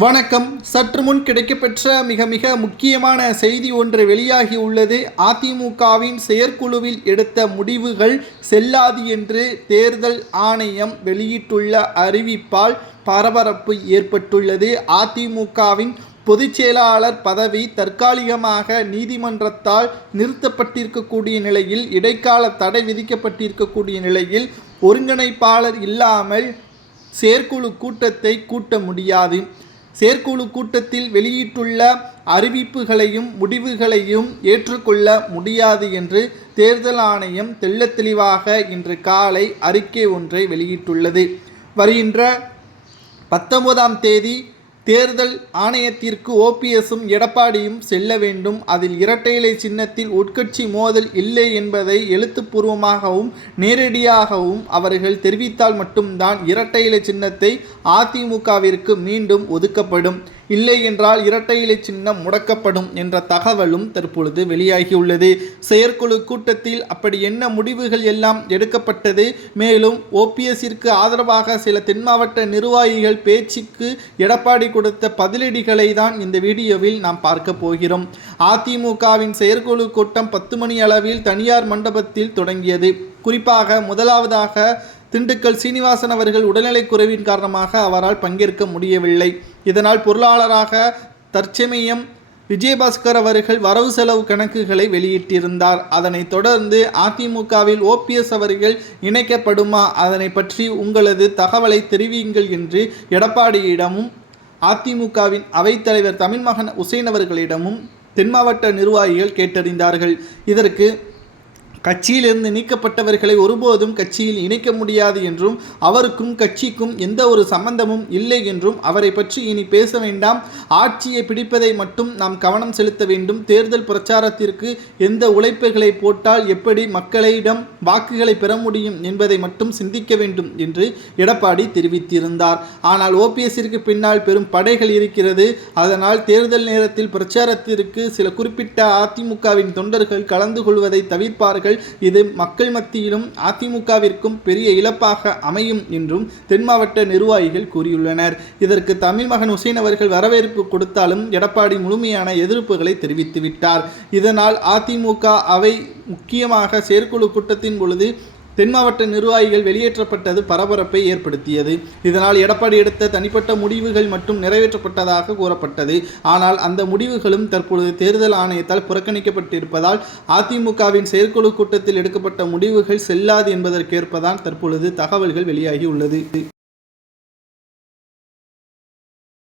வணக்கம். சற்று முன் கிடைக்கப்பெற்ற மிக முக்கியமான செய்தி ஒன்று வெளியாகி உள்ளது. அதிமுகவின் செயற்குழுவில் எடுத்த முடிவுகள் செல்லாது என்று தேர்தல் ஆணையம் வெளியிட்டுள்ள அறிவிப்பால் பரபரப்பு ஏற்பட்டுள்ளது. அதிமுகவின் பொதுச் செயலாளர் பதவி தற்காலிகமாக நீதிமன்றத்தால் நிறுத்தப்பட்டிருக்கக்கூடிய நிலையில், இடைக்கால தடை விதிக்கப்பட்டிருக்கக்கூடிய நிலையில், ஒருங்கிணைப்பாளர் இல்லாமல் செயற்குழு கூட்டத்தை கூட்ட முடியாது. செயற்குழு கூட்டத்தில் வெளியிட்டுள்ள அறிவிப்புகளையும் முடிவுகளையும் ஏற்றுக்கொள்ள முடியாது என்று தேர்தல் ஆணையம் தெள்ளத் தெளிவாக இன்று காலை அறிக்கை ஒன்றை வெளியிட்டுள்ளது. வருகின்ற 19ஆம் தேதி தேர்தல் ஆணையத்திற்கு ஓபிஎஸும் எடப்பாடியும் செல்ல வேண்டும். அதில் இரட்டை இலை சின்னத்தில் உட்கட்சி மோதல் இல்லை என்பதை எழுத்துப்பூர்வமாகவும் நேரடியாகவும் அவர்கள் தெரிவித்தால் மட்டும்தான் இரட்டை இலை சின்னத்தை அதிமுகவிற்கு மீண்டும் ஒதுக்கப்படும். இல்லை என்றால் இரட்டை இலை சின்னம் முடக்கப்படும் என்ற தகவலும் தற்பொழுது வெளியாகியுள்ளது. செயற்குழு கூட்டத்தில் அப்படி என்ன முடிவுகள் எல்லாம் எடுக்கப்பட்டது, மேலும் ஓபிஎஸ்ஸிற்கு ஆதரவாக சில தென் மாவட்ட நிர்வாகிகள் பேச்சுக்கு எடப்பாடி கொடுத்த பதிலடிகளை தான் இந்த வீடியோவில் நாம் பார்க்க போகிறோம். அதிமுகவின் செயற்குழு கூட்டம் 10 மணி அளவில் தனியார் மண்டபத்தில் தொடங்கியது. குறிப்பாக முதலாவதாக திண்டுக்கல் சீனிவாசன் அவர்கள் உடல்நலை குறைவின் காரணமாக அவரால் பங்கேற்க முடியவில்லை. இதனால் பொருளாளராக தற்சமயம் விஜயபாஸ்கர் அவர்கள் வரவு செலவு கணக்குகளை வெளியிட்டிருந்தார். அதனைத் தொடர்ந்து அதிமுகவில் ஓபிஎஸ் அவர்கள் இணைக்கப்படுமா, அதனை பற்றி உங்களது தகவலை தெரிவியுங்கள் என்று எடப்பாடியிடமும் அதிமுகவின் அவைத்தலைவர் தமிழ்மகன் உசேன் அவர்களிடமும் தென் மாவட்ட நிர்வாகிகள் கேட்டறிந்தார்கள். இதற்கு கட்சியிலிருந்து நீக்கப்பட்டவர்களை ஒருபோதும் கட்சியில் இணைக்க முடியாது என்றும், அவருக்கும் கட்சிக்கும் எந்த ஒரு சம்பந்தமும் இல்லை என்றும், அவரை பற்றி இனி பேச வேண்டாம், ஆட்சியை பிடிப்பதை மட்டும் நாம் கவனம் செலுத்த வேண்டும், தேர்தல் பிரச்சாரத்திற்கு எந்த உழைப்புகளை போட்டால் எப்படி மக்களிடம் வாக்குகளை பெற முடியும் என்பதை மட்டும் சிந்திக்க வேண்டும் என்று எடப்பாடி தெரிவித்திருந்தார். ஆனால் ஓபிஎஸ்ஸிற்கு பின்னால் பெரும் படைகள் இருக்கிறது. அதனால் தேர்தல் நேரத்தில் பிரச்சாரத்திற்கு சில குறிப்பிட்ட அதிமுகவின் தொண்டர்கள் கலந்து கொள்வதை தவிர்ப்பார்கள். இது மக்கள் மத்தியிலும் அதிமுகவிற்கும் பெரிய இழப்பாக அமையும் என்றும் தென் மாவட்ட நிர்வாகிகள் கூறியுள்ளனர். இதற்கு தமிழ்மகன் உசேன் அவர்கள் வரவேற்பு கொடுத்தாலும் எடப்பாடி முழுமையான எதிர்ப்புகளை தெரிவித்துவிட்டார். இதனால் அதிமுக அவை முக்கியமாக செயற்குழு கூட்டத்தின் பொழுது தென் மாவட்ட நிர்வாகிகள் வெளியேற்றப்பட்டது பரபரப்பை ஏற்படுத்தியது. இதனால் எடப்பாடி எடுத்த தனிப்பட்ட முடிவுகள் மட்டும் நிறைவேற்றப்பட்டதாக கூறப்பட்டது. ஆனால் அந்த முடிவுகளும் தற்பொழுது தேர்தல் ஆணையத்தால் புறக்கணிக்கப்பட்டிருப்பதால் அதிமுகவின் செயற்குழு கூட்டத்தில் எடுக்கப்பட்ட முடிவுகள் செல்லாது என்பதற்கேற்பதான் தற்பொழுது தகவல்கள் வெளியாகி உள்ளது.